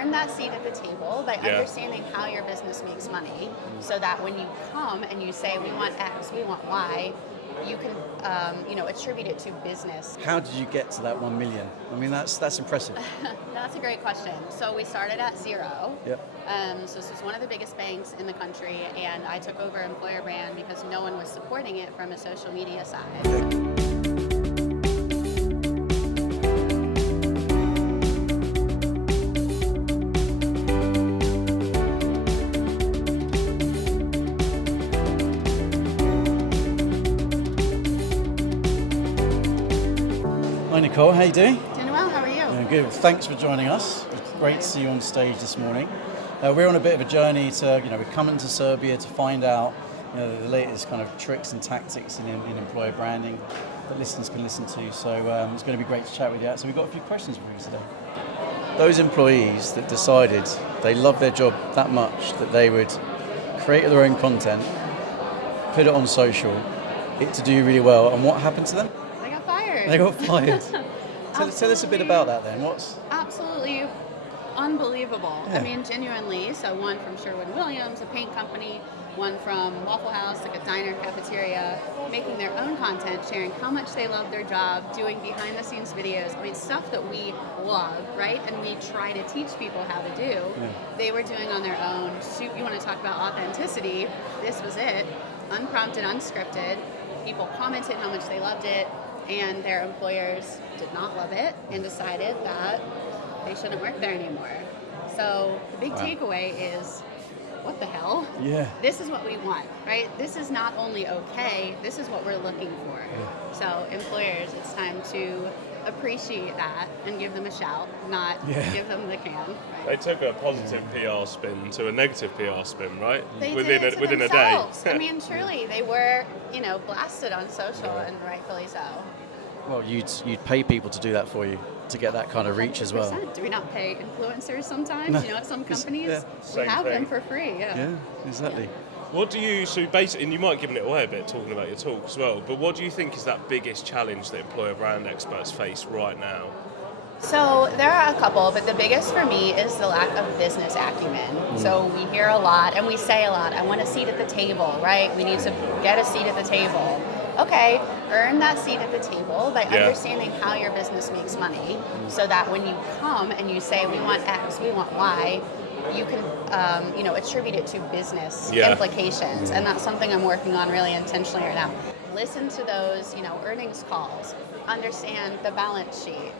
earn that seat at the table by understanding how your business makes money, so that when you come and you say, we want X, we want Y, you can attribute it to business. How did you get to that 1 million? I mean, that's impressive. That's a great question. So we started at zero. Yep. So this was one of the biggest banks in the country, and I took over Employer Brand because no one was supporting it from a social media side. Hi Nicole, how you doing? Doing well, how are you? Yeah, good. Well, thanks for joining us. It's great to see you on stage this morning. We're on a bit of a journey to, we're coming to Serbia to find out, the latest kind of tricks and tactics in employer branding that listeners can listen to. So it's going to be great to chat with you. So we've got a few questions for you today. Those employees that decided they love their job that much that they would create their own content, put it on social, it to do really well, and what happened to them? They got fired. Tell us a bit about that then. Absolutely unbelievable. Yeah. I mean, genuinely. So one from Sherwin-Williams, a paint company, one from Waffle House, like a diner, cafeteria, making their own content, sharing how much they love their job, doing behind-the-scenes videos. I mean, stuff that we love, right? And we try to teach people how to do. Yeah. They were doing on their own. Shoot, you want to talk about authenticity? This was it. Unprompted, unscripted. People commented how much they loved it, and their employers did not love it and decided that they shouldn't work there anymore. So the big takeaway is, what the hell? Yeah. This is what we want, right? This is not only okay, this is what we're looking for. Yeah. So employers, it's time to appreciate that and give them a shout, not give them the can. Right? They took a positive PR spin to a negative PR spin, right? They within did it to within themselves. a day. I mean, truly, they were, blasted on social, and rightfully so. Well, you'd pay people to do that for you, to get that kind of reach as well. 100%. Do we not pay influencers sometimes? No. At some companies, Same we have thing. them for free. Yeah, exactly. What do you, so basically, and you might have given it away a bit talking about your talk as well, but what do you think is that biggest challenge that employer brand experts face right now? So there are a couple, but the biggest for me is the lack of business acumen. So we hear a lot and we say a lot, I want a seat at the table, right? We need to get a seat at the table. Okay, earn that seat at the table by understanding how your business makes money, so that when you come and you say, we want X, we want Y, you can attribute it to business implications. And that's something I'm working on really intentionally right now. Listen to those, earnings calls, understand the balance sheet,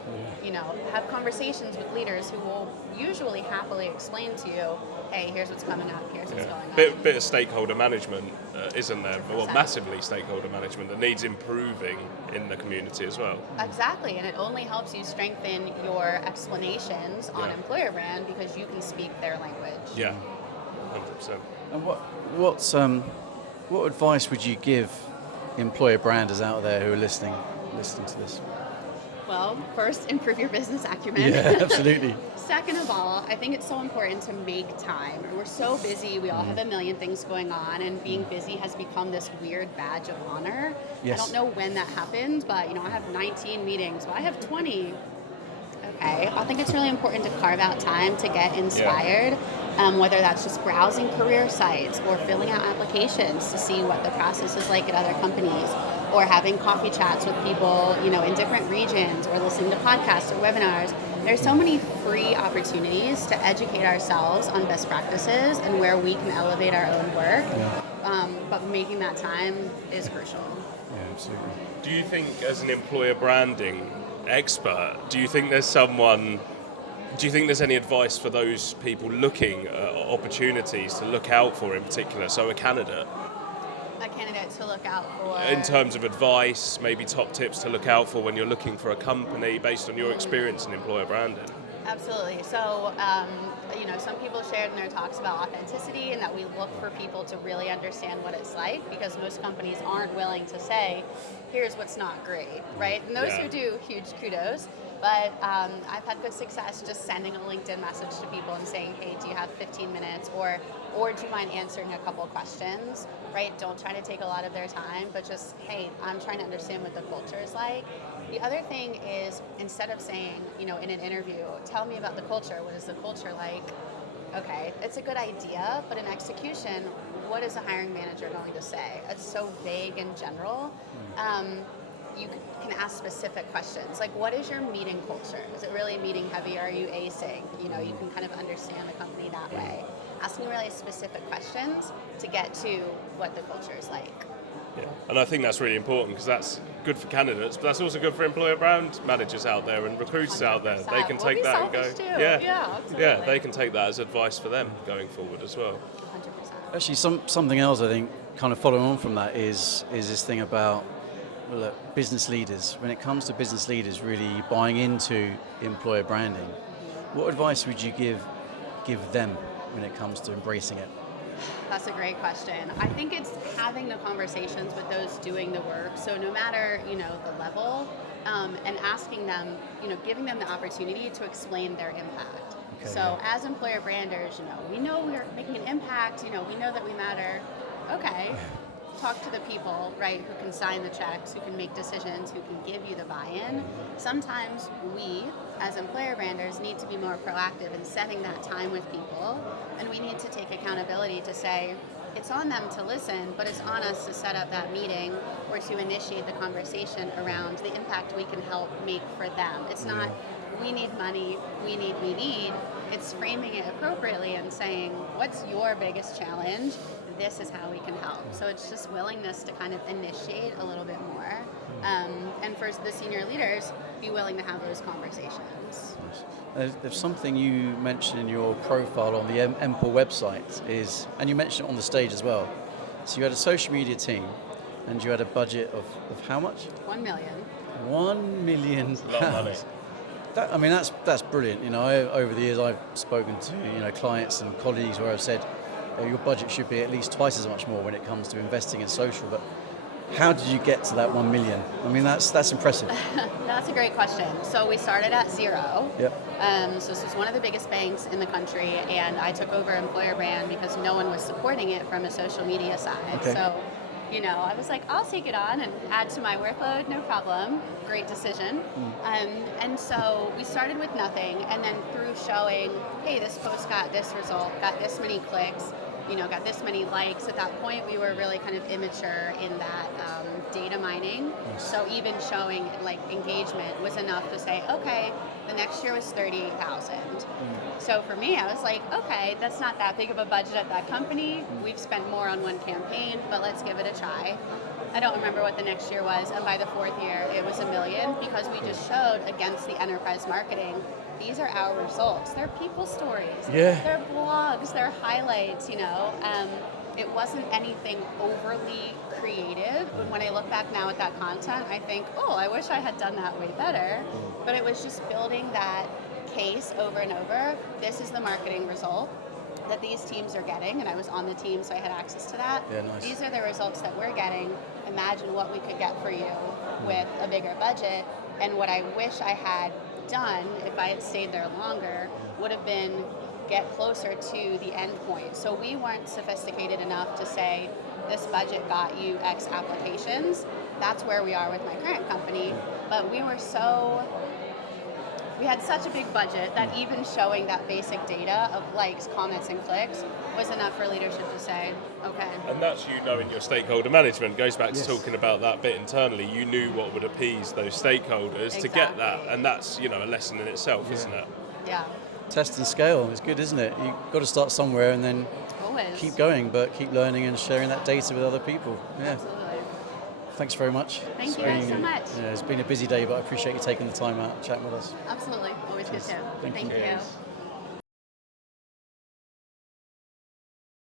have conversations with leaders who will usually happily explain to you, hey, here's what's coming up, here's what's going on. Bit of stakeholder management, isn't there? Well, massively stakeholder management that needs improving in the community as well. Exactly, and it only helps you strengthen your explanations on employer brand because you can speak their language. Yeah, 100%. And what advice would you give employer branders out there who are listening to this? Well, first, improve your business acumen. Yeah, absolutely. Second of all, I think it's so important to make time. We're so busy, we all have a million things going on, and being busy has become this weird badge of honor. Yes. I don't know when that happened, but I have 19 meetings. Well, I have 20. Okay, I think it's really important to carve out time to get inspired, whether that's just browsing career sites or filling out applications to see what the process is like at other companies, or having coffee chats with people, in different regions, or listening to podcasts or webinars. There's so many free opportunities to educate ourselves on best practices and where we can elevate our own work, but making that time is crucial. Yeah, absolutely. Do you think, as an employer branding expert, do you think there's any advice for those people looking at opportunities to look out for in particular? So a candidate To look out for. In terms of advice, maybe top tips to look out for when you're looking for a company based on your experience in employer branding. Absolutely. So, some people shared in their talks about authenticity and that we look for people to really understand what it's like, because most companies aren't willing to say, here's what's not great, right? And those who do, huge kudos. But I've had good success just sending a LinkedIn message to people and saying, hey, do you have 15 minutes? Or do you mind answering a couple questions, right? Don't try to take a lot of their time, but just, hey, I'm trying to understand what the culture is like. The other thing is, instead of saying, in an interview, tell me about the culture, what is the culture like? Okay, it's a good idea, but in execution, what is the hiring manager going to say? It's so vague and general. You can ask specific questions, like what is your meeting culture? Is it really meeting heavy? Are you acing? You can kind of understand the company that way. Asking really specific questions to get to what the culture is like. Yeah, and I think that's really important because that's good for candidates, but that's also good for employer brand managers out there and recruiters out there. They can take that and go, too. yeah, Absolutely. they can take that as advice for them going forward as well. 100%. Actually, something else I think, kind of following on from that, is this thing about business leaders. When it comes to business leaders really buying into employer branding, what advice would you give them when it comes to embracing it? That's a great question. I think it's having the conversations with those doing the work. So no matter, the level, and asking them, giving them the opportunity to explain their impact. Okay, so as employer branders, we know we're making an impact, we know that we matter. Okay. Talk to the people, right, who can sign the checks, who can make decisions, who can give you the buy-in. Sometimes we, as employer branders, need to be more proactive in setting that time with people, and we need to take accountability to say, it's on them to listen, but it's on us to set up that meeting or to initiate the conversation around the impact we can help make for them. It's not, we need money, we need. It's framing it appropriately and saying, what's your biggest challenge? This is how we can help. So it's just willingness to kind of initiate a little bit more. And for the senior leaders, be willing to have those conversations. There's something you mentioned in your profile on the Empple website and you mentioned it on the stage as well. So you had a social media team and you had a budget of how much? 1 million. £1 million. A lot of money. That's brilliant. Over the years I've spoken to clients and colleagues where I've said your budget should be at least twice as much more when it comes to investing in social. But how did you get to that 1 million? That's impressive. That's a great question. So we started at zero. Yep. So this was one of the biggest banks in the country, and I took over employer brand because no one was supporting it from a social media side. Okay. So, I was like, I'll take it on and add to my workload, no problem. Great decision. And so we started with nothing, and then through showing, hey, this post got this result, got this many clicks, got this many likes. At that point, we were really kind of immature in that data mining. So even showing engagement was enough to say, okay, the next year was 38,000. So for me, I was like, okay, that's not that big of a budget at that company. We've spent more on one campaign, but let's give it a try. I don't remember what the next year was, and by the fourth year, it was $1 million because we just showed against the enterprise marketing. These are our results. They're people stories. Yeah. They're blogs. They're highlights. It wasn't anything overly creative. But when I look back now at that content, I think, oh, I wish I had done that way better. But it was just building that case over and over. This is the marketing result that these teams are getting, and I was on the team, so I had access to that. Yeah, nice. These are the results that we're getting. Imagine what we could get for you with a bigger budget. And what I wish I had done, if I had stayed there longer, would have been get closer to the end point. So we weren't sophisticated enough to say, this budget got you X applications. That's where we are with my current company. But we had such a big budget that even showing that basic data of likes, comments, and clicks was enough for leadership to say, okay. And that's knowing your stakeholder management. Goes back to Yes. talking about that bit internally. You knew what would appease those stakeholders to get that, Exactly. and that's a lesson in itself, isn't it? Yeah, Test and scale is good, isn't it? You've got to start somewhere and then always. keep going, but keep learning and sharing that data with other people. Yeah. Absolutely. Thanks very much. Thank you guys so much. Yeah, it's been a busy day, but I appreciate you taking the time out chatting with us. Absolutely. Always good to. Thank you. Thank you.